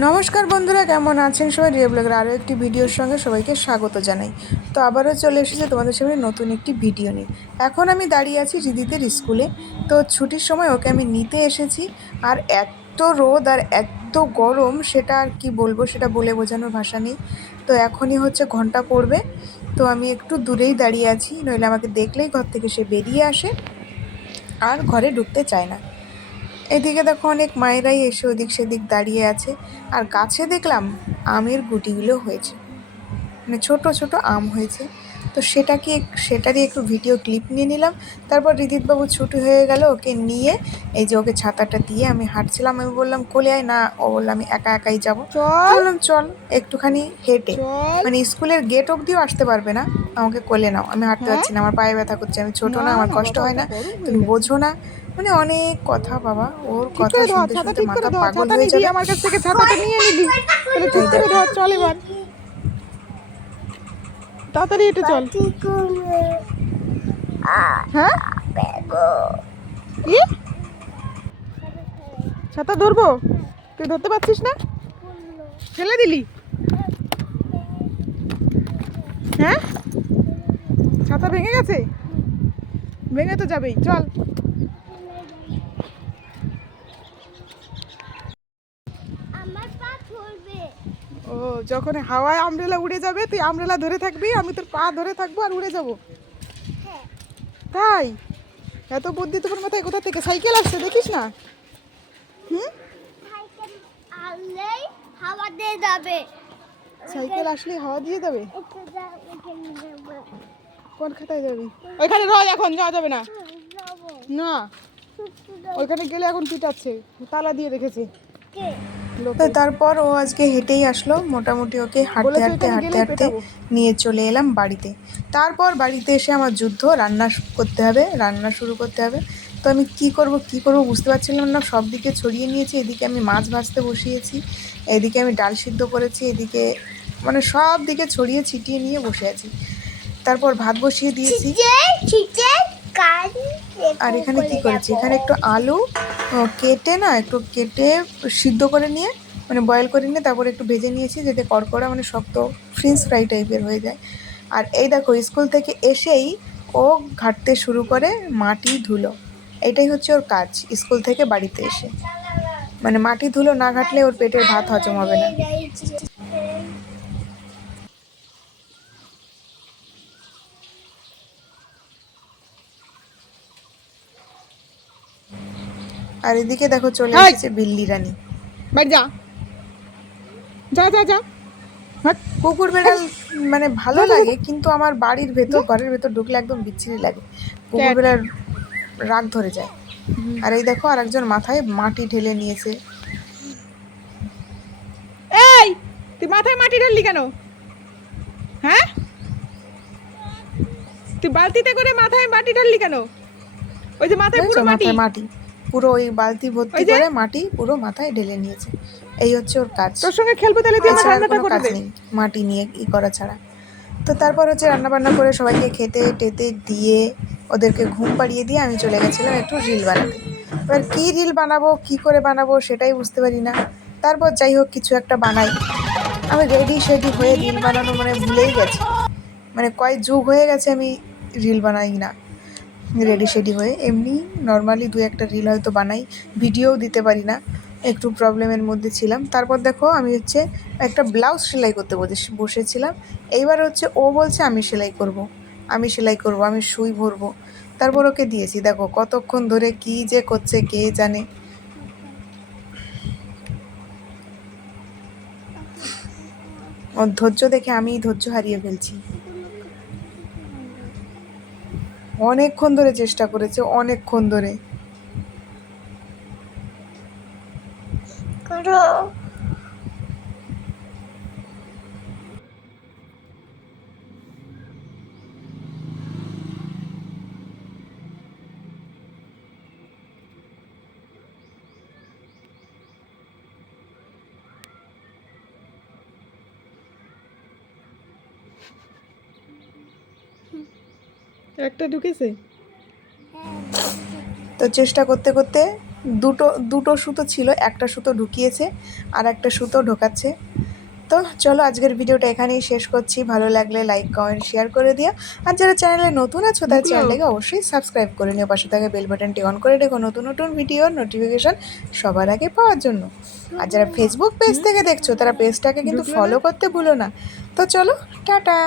নমস্কার বন্ধুরা, কেমন আছেন সবাই? রিয়া ব্লগের আরও একটি ভিডিওর সঙ্গে সবাইকে স্বাগত জানাই। তো আবারও চলে এসেছে তোমাদের সামনে নতুন একটি ভিডিও নিয়ে। এখন আমি দাঁড়িয়ে আছি রিদিতের স্কুলে। তো ছুটির সময় ওকে আমি নিতে এসেছি। আর এত রোদ আর এত গরম, সেটা আর কি বলবো, সেটা বলে বোঝানোর ভাষা নেই। তো এখনই হচ্ছে ঘন্টা পড়বে। তো আমি একটু দূরেই দাঁড়িয়ে আছি, নইলে আমাকে দেখলেই ঘর থেকে সে বেরিয়ে আসে আর ঘরে ঢুকতে চায় না। এদিকে দেখো অনেক মায়েরাই এসে ওদিক সেদিক দাঁড়িয়ে আছে। আর গাছে দেখলাম আমের গুটিগুলো হয়েছে, মানে ছোট ছোট আম হয়েছে। তো সেটারই একটু ভিডিও ক্লিপ নিয়ে নিলাম। তারপর রিদিতবাবু ছুটি হয়ে গেল, ওকে নিয়ে এই যে ওকে ছাতাটা দিয়ে আমি হাঁটছিলাম। আমি বললাম কোলে আয়, না ও বললো আমি একা একাই যাবো। তো চল বললাম চল একটুখানি হেঁটে, চল। মানে স্কুলের গেট অবধিও আসতে পারবে না, আমাকে কোলে নাও, আমি হাঁটতে হ্যাঁ, পারছি না, আমার পায়ে ব্যথা করছে, আমি ছোট না না, আমার না কষ্ট বাবা, হয় ওটা না, গরম হয়ে তুমি গেছে। বোঝো না। মানে অনেক কথা বাবা, ওর ঠিক কথা করে ধর, শুনতে ছাতা শুনতে ঠিক করে মাথা ধর। পাগল ছাতা হয়ে নিবি যাবে। আমার কাছ থেকে, ছাতাটা নিয়ে নিলি, তাহলে ঠিক এই করে দেখো ধর। চল এবার, তাড়াতাড়ি হেঁটে চল। হ্যাঁ, কি ছাতা ধরবো? তুই ধরতে পারছিস না, ফেলে দিলি? হ্যাঁ, ছাতা ভেঙে গেছে? ভেঙে তো যাবেই, চল। ও, যখন হাওয়ায় আমব্রেলা উড়ে যাবে তুই আমব্রেলা ধরে থাকবি, আমি তোর পা ধরে থাকবো আর উড়ে যাবো। তাই? এত বুদ্ধি তোমার মাথায় কোথা থেকে? সাইকেল আসছে দেখিস না? হুম, সাইকেল আসলে হাওয়া দিয়ে যাবে। কোন খাতায় যাবি? ওইখানে রোদ, এখন যাওয়া যাবে না। না, ওইখানে গেলে এখন পিটাচ্ছে, তালা দিয়ে রেখেছে তো লোকে। তারপর ও আজকে হেঁটেই আসলো, মোটামুটি ওকে হাঁটতে বলেছে হাঁটতে ওইখানে হাঁটতে গেলেই হাঁটতে পেটাবো। নিয়ে চলে এলাম বাড়িতে। তারপর বাড়িতে এসে আমার যুদ্ধ, রান্না করতে হবে, রান্না শুরু করতে হবে। তো আমি কি করব বুঝতে পারছিলাম না, সব দিকে ছড়িয়ে নিয়েছি। এদিকে আমি মাছ ভাজতে বসিয়েছি, এদিকে আমি ডাল সিদ্ধ করেছি, এদিকে মানে সব দিকে ছড়িয়ে ছিটিয়ে নিয়ে বসে আছি। তারপর ভাত বসিয়ে দিয়েছি। আর এখানে কি করেছি, এখানে একটু আলু একটু কেটে সিদ্ধ করে নিয়ে, মানে বয়েল করে নিয়ে তারপর একটু ভেজে নিয়েছি, যাতে কড়কড়া মানে শক্ত ফ্রেঞ্চ ফ্রাই টাইপের হয়ে যায়। আর এই দেখো স্কুল থেকে এসেই ও ঘাঁটতে শুরু করে মাটি ধুলো। এটাই হচ্ছে ওর কাজ, স্কুল থেকে বাড়িতে এসে মানে মাটি ধুলো না ঘাঁটলে ওর পেটের ভাত হজম হবে না। আর এদিকে দেখো চলে হাই, এসেছে বিল্লি রানী। বাড়ি যা, যা যা যা। হাট, কুকুর হাট, বেড়াল মানে ভালো যা যা যা লাগে, কিন্তু আমার বাড়ির ভেতর, যা। ঘরের ভেতর ঢুকলে একদম বিচ্ছিরি লাগে, কুকুর ক্যাট। বেড়াল রাগ ধরে যায়। আর এই দেখো আরেকজন মাথায় মাটি ঢেলে নিয়েছে। এই, তুই মাথায় মাটি ঢাললি কেন? হ্যাঁ, তুই বালতিতে করে মাথায় মাটি ঢাললি কেন? ওই যে মাথায় দেখেছো পুরো মাটি। মাথায় মাটি, পুরো ওই বালতি ভর্তি ওই যে, করে মাটি পুরো মাথায় ঢেলে নিয়েছে। এই হচ্ছে ওর কাজ, তোর সঙ্গে খেলবো, তাহলে তুই আমার এছাড়া আর রান্নাটা কোনো করে কাজ দে। নেই মাটি নিয়ে করা ছাড়া। তো তারপর হচ্ছে রান্নাবান্না করে সবাইকে খেতে টেতে দিয়ে ওদেরকে ঘুম পাড়িয়ে দিয়ে আমি চলে গেছিলাম একটু রিল বানাতে। এবার কী রিল বানাবো, কী করে বানাবো সেটাই বুঝতে পারি না। তারপর যাই হোক কিছু একটা বানাই। আমি রেডি সেডি হয়ে রিল বানানো মানে ভুলেই গেছি, মানে কয় যুগ হয়ে গেছে আমি রিল বানাই না। রেডি সেডি হয়ে এমনি নর্মালি দু একটা রিল হয়তো বানাই, ভিডিওও দিতে পারি না, একটু প্রবলেমের মধ্যে ছিলাম। তারপর দেখো আমি হচ্ছে একটা ব্লাউজ সেলাই করতে বসেছিলাম। এইবার হচ্ছে ও বলছে আমি সেলাই করব, আমি সেলাই করব, আমি সুই ভরবো। তারপর ওকে দিয়েছি, দেখো কতক্ষণ ধরে কী যে করছে কে জানে। ওর ধৈর্য দেখে আমি ধৈর্য হারিয়ে ফেলছি। অনেকক্ষণ ধরে চেষ্টা করেছে, অনেকক্ষণ ধরে। একটা ঢুকেছে। তো চেষ্টা করতে করতে দুটো দুটো সুতো ছিল, একটা সুতো ঢুকিয়েছে আর একটা সুতো ঢোকাচ্ছে। তো চলো আজকের ভিডিওটা এখানেই শেষ করছি। ভালো লাগলে লাইক কমেন্ট শেয়ার করে দিও, আর যারা চ্যানেলে নতুন আছো তার চ্যানেলটাকে অবশ্যই সাবস্ক্রাইব করে নিও, পাশে থাকা বেল বাটনটি অন করে রেখো নতুন নতুন ভিডিওর নোটিফিকেশন সবার আগে পাওয়ার জন্য। আর যারা ফেসবুক পেজ থেকে দেখছো তারা পেজটাকে কিন্তু ফলো করতে ভুলো না। তো চলো, টাটা।